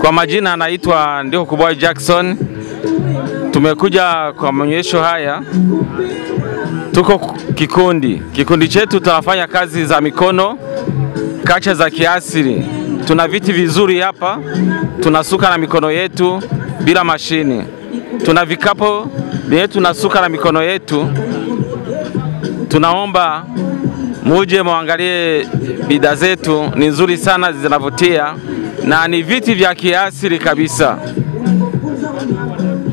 Kwa majina anaitwa Ndihokubwayo Jackson. Tumekuja kwa maonyesho haya. Tuko kikundi chetu tunafanya kazi za mikono, kacha za kiasili. Tuna viti vizuri hapa, tunasuka na mikono yetu bila mashini. Tuna vikapo vyetu tunasuka na mikono yetu. Tunaomba muje muangalie bidhaa zetu, ni nzuri sana, zinavutia na ni viti vya kiasili kabisa.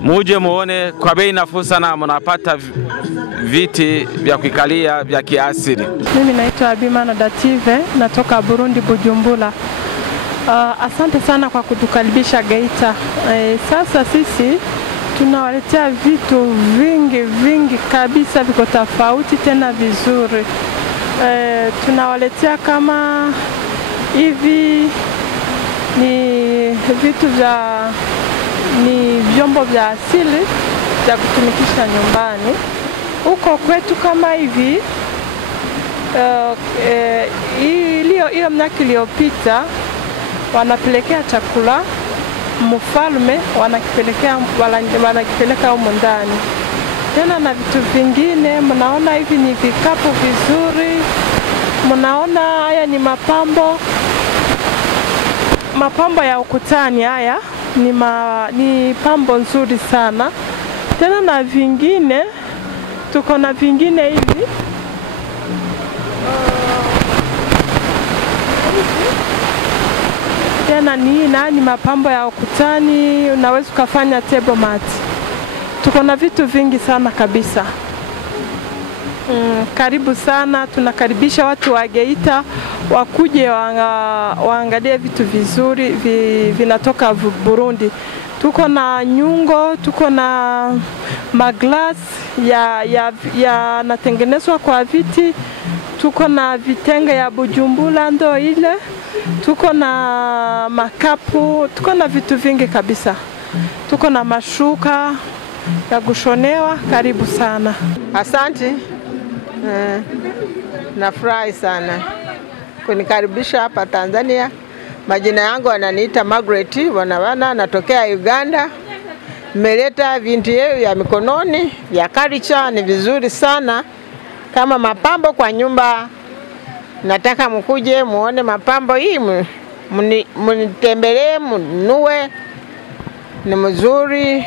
Muje muone kwa bei nafuu sana, mnapata viti vya kukalia vya kiasili. Mimi naitwa Abimana Dative, natoka Burundi, Bujumbura. Asante sana kwa kutukaribisha Geita. Sasa sisi tunawaletea vitu vingi kabisa, viko tofauti tena vizuri. Tunawaletea kama hivi, ni vitu ni vyombo vya asili vya kutumikisha nyumbani. Huko kwetu kama hivi, hiyo miaka iliyopita wanapelekea chakula mfalme, wanakipeleka huko ndani. Tena na vitu vingine, mnaona hivi ni vikapu vizuri. Mnaona haya ni mapambo ya ukutani. Haya ni pambo nzuri sana. Tena na vingine, tuko na vingine hivi. Tena ni mapambo ya ukutani, unaweza kufanya table mat. Tuko na vitu vingi sana kabisa. Karibu sana, tunakaribisha watu wa Geita wakuje waangalie vitu vizuri vinatoka Burundi. Tuko na nyungo, tuko na maglass yanatengenezwa kwa viti. Tuko na vitenge ya Bujumbura ndo ile. Tuko na makapu, tuko na vitu vingi kabisa. Tuko na mashuka ya kushonewa. Karibu sana. Asante. Nafurahi sana kunikaribisha hapa Tanzania. Majina yangu ananiita Margaret Wanawana, natokea Uganda. Nimeleta vinti yenu ya mikononi ya culture, ni vizuri sana kama mapambo kwa nyumba. Nataka mkuje muone mapambo hii, mnitembelee, mnunue, ni mzuri.